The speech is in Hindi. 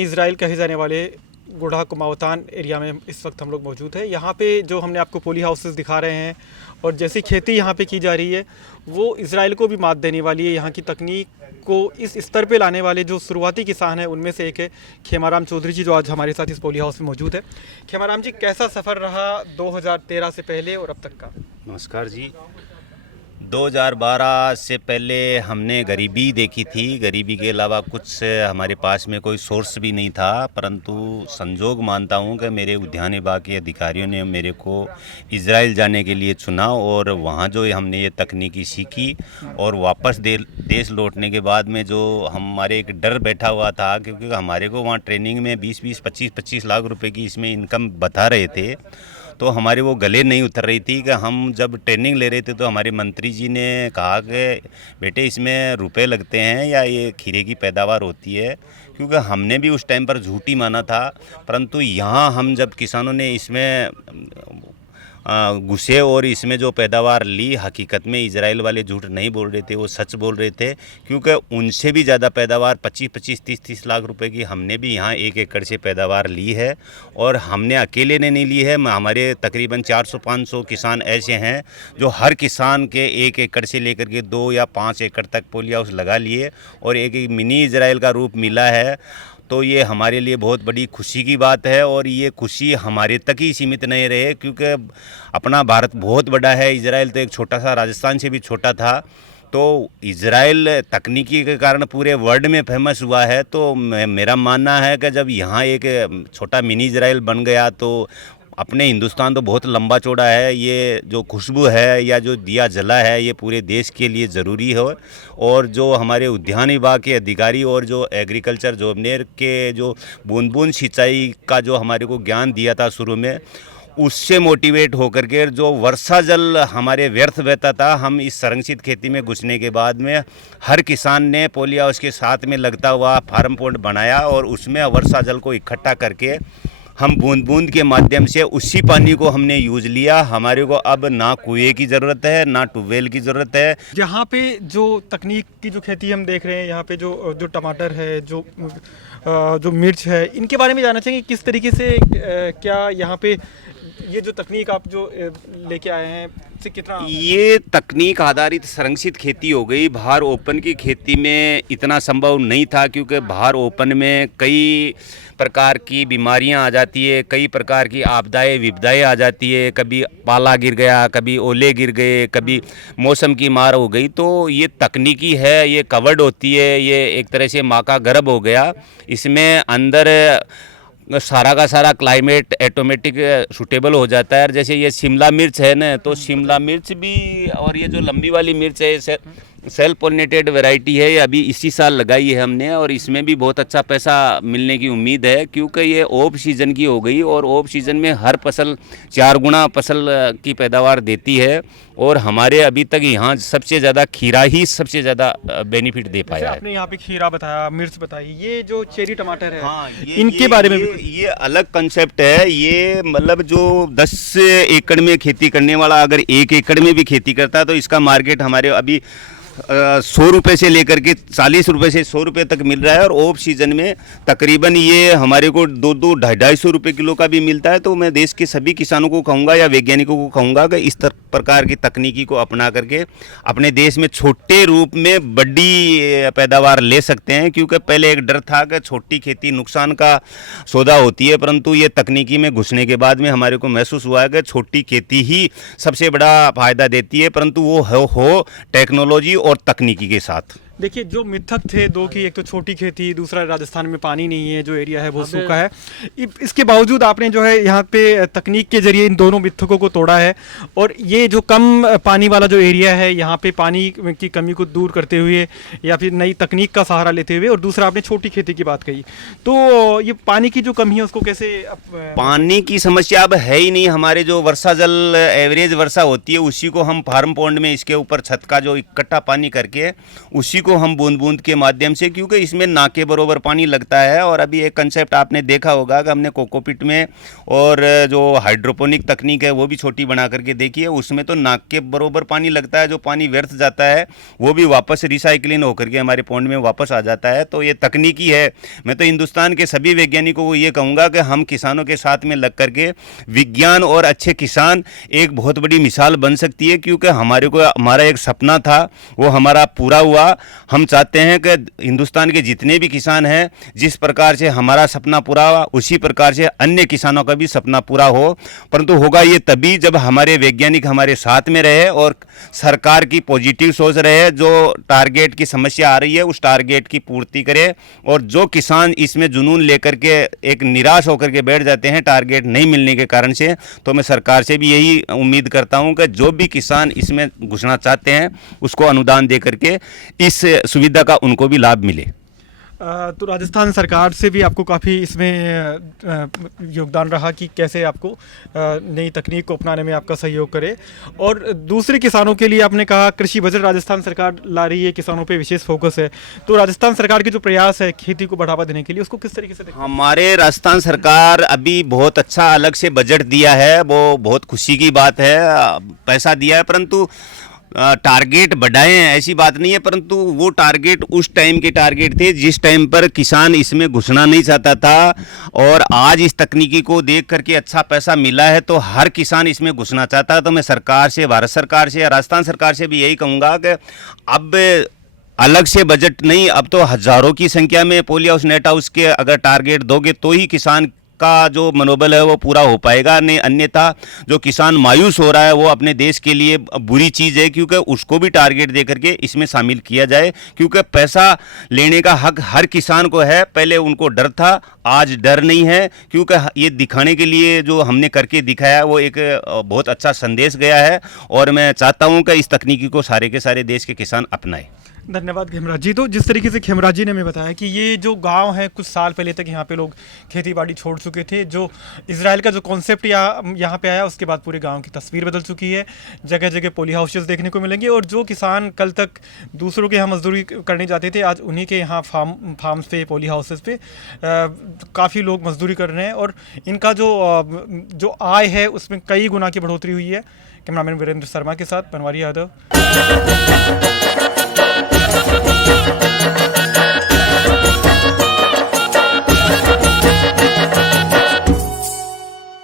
इज़राइल कहे जाने वाले गुढ़ा कुमावतान एरिया में इस वक्त हम लोग मौजूद हैं। यहाँ पे जो हमने आपको पोली हाउसेस दिखा रहे हैं और जैसी खेती यहाँ पे की जा रही है वो इज़राइल को भी मात देने वाली है। यहाँ की तकनीक को इस स्तर पे लाने वाले जो शुरुआती किसान हैं उनमें से एक है खेमाराम चौधरी जी, जो आज हमारे साथ इस पोली हाउस में मौजूद है। खेमाराम जी, कैसा सफ़र रहा 2013 से पहले और अब तक का? नमस्कार जी। 2012 से पहले हमने गरीबी देखी थी। गरीबी के अलावा कुछ हमारे पास में कोई सोर्स भी नहीं था, परंतु संजोग मानता हूँ कि मेरे उद्यान विभाग के अधिकारियों ने मेरे को इज़राइल जाने के लिए चुना और वहाँ जो हमने ये तकनीकी सीखी और वापस देश लौटने के बाद में जो हमारे एक डर बैठा हुआ था, क्योंकि हमारे को वहाँ ट्रेनिंग में 20-20, 25-25 लाख रुपए की इसमें इनकम बता रहे थे, तो हमारे वो गले नहीं उतर रही थी कि हम जब ट्रेनिंग ले रहे थे तो हमारे मंत्री जी ने कहा कि बेटे इसमें रुपए लगते हैं या ये खीरे की पैदावार होती है, क्योंकि हमने भी उस टाइम पर झूठ ही माना था। परंतु यहाँ हम जब किसानों ने इसमें घुसे और इसमें जो पैदावार ली, हकीकत में इजराइल वाले झूठ नहीं बोल रहे थे, वो सच बोल रहे थे, क्योंकि उनसे भी ज़्यादा पैदावार 25-25, 30-30 लाख रुपए की हमने भी यहाँ 1 एकड़ से पैदावार ली है। और हमने अकेले ने नहीं ली है, हमारे तकरीबन 400-500 किसान ऐसे हैं जो हर किसान के 1 एकड़ से लेकर के 2 या 5 एकड़ तक पोली हाउस लगा लिए और एक मिनी इजराइल का रूप मिला है। तो ये हमारे लिए बहुत बड़ी खुशी की बात है और ये खुशी हमारे तक ही सीमित नहीं रहे, क्योंकि अपना भारत बहुत बड़ा है, इजराइल तो एक छोटा सा राजस्थान से भी छोटा था। तो इजराइल तकनीकी के कारण पूरे वर्ल्ड में फेमस हुआ है। तो मेरा मानना है कि जब यहाँ एक छोटा मिनी इजराइल बन गया तो अपने हिंदुस्तान तो बहुत लंबा चौड़ा है, ये जो खुशबू है या जो दिया जला है ये पूरे देश के लिए ज़रूरी है। और जो हमारे उद्यान विभाग के अधिकारी और जो एग्रीकल्चर जोबनेर के जो बूंद बूंद सिंचाई का जो हमारे को ज्ञान दिया था शुरू में, उससे मोटिवेट होकर के जो वर्षा जल हमारे व्यर्थ बहता था, हम इस संरक्षित खेती में घुसने के बाद में हर किसान ने पोली हाउस के साथ में लगता हुआ फार्म पॉन्ड बनाया और उसमें वर्षा जल को इकट्ठा करके हम बूंद बूंद के माध्यम से उसी पानी को हमने यूज़ लिया। हमारे को अब ना कुएं की ज़रूरत है ना ट्यूबवेल की ज़रूरत है। यहाँ पे जो तकनीक की जो खेती हम देख रहे हैं, यहाँ पे जो टमाटर है, जो मिर्च है, इनके बारे में जानना चाहिए किस तरीके से क्या यहाँ पे ये जो तकनीक आप जो लेके आए हैं से कितना? ये तकनीक आधारित संरक्षित खेती हो गई। बाहर ओपन की खेती में इतना संभव नहीं था, क्योंकि बाहर ओपन में कई प्रकार की बीमारियां आ जाती है, कई प्रकार की आपदाएं विपदाएं आ जाती है, कभी पाला गिर गया, कभी ओले गिर गए, कभी मौसम की मार हो गई। तो ये तकनीकी है, ये कवर्ड होती है, ये एक तरह से माँ का गर्भ हो गया। इसमें अंदर सारा का सारा क्लाइमेट ऑटोमेटिक सूटेबल हो जाता है। जैसे ये शिमला मिर्च है ना, तो शिमला मिर्च भी और ये जो लंबी वाली मिर्च है सेल्फ पोलिनेटेड वैरायटी है, ये अभी इसी साल लगाई है हमने और इसमें भी बहुत अच्छा पैसा मिलने की उम्मीद है, क्योंकि ये ऑफ सीज़न की हो गई और ऑफ सीज़न में हर फसल 4 गुना फसल की पैदावार देती है। और हमारे अभी तक यहाँ सबसे ज़्यादा खीरा ही सबसे ज़्यादा बेनिफिट दे पाया है। आपने यहाँ पे खीरा बताया, मिर्च बताई, ये जो चेरी टमाटर है, हाँ, इनके बारे में ये अलग कंसेप्ट है। ये मतलब जो 10 एकड़ में खेती करने वाला अगर 1 एकड़ में भी खेती करता है तो इसका मार्केट हमारे अभी 100 रुपये से लेकर के 40 रुपये से 100 रुपये तक मिल रहा है। और ऑफ सीज़न में तकरीबन ये हमारे को 2-2, 250 रुपये किलो का भी मिलता है। तो मैं देश के सभी किसानों को कहूँगा या वैज्ञानिकों को कहूँगा कि इस प्रकार की तकनीकी को अपना करके अपने देश में छोटे रूप में बड़ी पैदावार ले सकते हैं, क्योंकि पहले एक डर था कि छोटी खेती नुकसान का सौदा होती है, परंतु ये तकनीकी में घुसने के बाद में हमारे को महसूस हुआ है कि छोटी खेती ही सबसे बड़ा फ़ायदा देती है, परंतु वो हो टेक्नोलॉजी और तकनीकी के साथ। देखिए, जो मिथक थे दो की, एक तो छोटी खेती, दूसरा राजस्थान में पानी नहीं है, जो एरिया है बहुत सूखा है, इसके बावजूद आपने जो है यहाँ पे तकनीक के जरिए इन दोनों मिथकों को तोड़ा है। और ये जो कम पानी वाला जो एरिया है, यहाँ पे पानी की कमी को दूर करते हुए या फिर नई तकनीक का सहारा लेते हुए, और दूसरा आपने छोटी खेती की बात कही, तो ये पानी की जो कमी है उसको कैसे? पानी की समस्या अब है ही नहीं। हमारे जो वर्षा जल एवरेज वर्षा होती है उसी को हम फार्म पॉन्ड में इसके ऊपर छत का जो इकट्ठा पानी करके उसी को को हम बूंद बूंद के माध्यम से, क्योंकि इसमें ना के बरोबर पानी लगता है। और अभी एक कंसेप्ट आपने देखा होगा कि हमने कोकोपीट में और जो हाइड्रोपोनिक तकनीक है वो भी छोटी बना करके देखी है, उसमें तो नाक के बरोबर पानी लगता है। जो पानी व्यर्थ जाता है वो भी वापस रिसाइकलिंग होकर के हमारे पौंड में वापस आ जाता है। तो ये तकनीकी है। मैं तो हिंदुस्तान के सभी वैज्ञानिकों को ये कहूँगा कि हम किसानों के साथ में लग करके विज्ञान और अच्छे किसान एक बहुत बड़ी मिसाल बन सकती है, क्योंकि हमारा एक सपना था वो हमारा पूरा हुआ। हम चाहते हैं कि हिंदुस्तान के जितने भी किसान हैं, जिस प्रकार से हमारा सपना पूरा हुआ उसी प्रकार से अन्य किसानों का भी सपना पूरा हो। परंतु होगा ये तभी जब हमारे वैज्ञानिक हमारे साथ में रहे और सरकार की पॉजिटिव सोच रहे, जो टारगेट की समस्या आ रही है उस टारगेट की पूर्ति करे। और जो किसान इसमें जुनून लेकर के एक निराश होकर के बैठ जाते हैं टारगेट नहीं मिलने के कारण से, तो मैं सरकार से भी यही उम्मीद करता हूं कि जो भी किसान इसमें घुसना चाहते हैं उसको अनुदान दे करके इस सुविधा का उनको भी लाभ मिले। तो राजस्थान सरकार से भी आपको काफ़ी इसमें योगदान रहा कि कैसे आपको नई तकनीक को अपनाने में आपका सहयोग करे। और दूसरे किसानों के लिए आपने कहा कृषि बजट राजस्थान सरकार ला रही है, किसानों पे विशेष फोकस है। तो राजस्थान सरकार के जो प्रयास है खेती को बढ़ावा देने के लिए, उसको किस तरीके से देखते हैं? हमारे राजस्थान सरकार अभी बहुत अच्छा अलग से बजट दिया है, वो बहुत खुशी की बात है। पैसा दिया है, परंतु टारगेट बढ़ाए हैं ऐसी बात नहीं है, परंतु वो टारगेट उस टाइम के टारगेट थे जिस टाइम पर किसान इसमें घुसना नहीं चाहता था। और आज इस तकनीकी को देख करके अच्छा पैसा मिला है तो हर किसान इसमें घुसना चाहता है। तो मैं सरकार से, भारत सरकार से या राजस्थान सरकार से भी यही कहूँगा कि अब अलग से बजट नहीं, अब तो हज़ारों की संख्या में पोली हाउस नेट हाउस के अगर टारगेट दोगे तो ही किसान का जो मनोबल है वो पूरा हो पाएगा। नहीं अन्यथा जो किसान मायूस हो रहा है वो अपने देश के लिए बुरी चीज़ है, क्योंकि उसको भी टारगेट दे करके इसमें शामिल किया जाए। क्योंकि पैसा लेने का हक हर किसान को है। पहले उनको डर था, आज डर नहीं है, क्योंकि ये दिखाने के लिए जो हमने करके दिखाया वो एक बहुत अच्छा संदेश गया है। और मैं चाहता हूँ कि इस तकनीकी को सारे के सारे देश के किसान अपनाएं। धन्यवाद खेमराज जी। तो जिस तरीके से खेमराज जी ने हमें बताया कि ये जो गांव है कुछ साल पहले तक यहाँ पे लोग खेती बाड़ी छोड़ चुके थे, जो इजराइल का जो कॉन्सेप्ट यहाँ पे आया उसके बाद पूरे गांव की तस्वीर बदल चुकी है। जगह जगह पोली हाउसेस देखने को मिलेंगे और जो किसान कल तक दूसरों के यहाँ मजदूरी करने जाते थे, आज उन्हीं के यहाँ फार्म्स पे, पोली हाउसेस पे काफ़ी लोग मजदूरी कर रहे हैं और इनका जो आय है उसमें कई गुना की बढ़ोतरी हुई है। कैमरामैन वीरेंद्र शर्मा के साथ बनवारी यादव।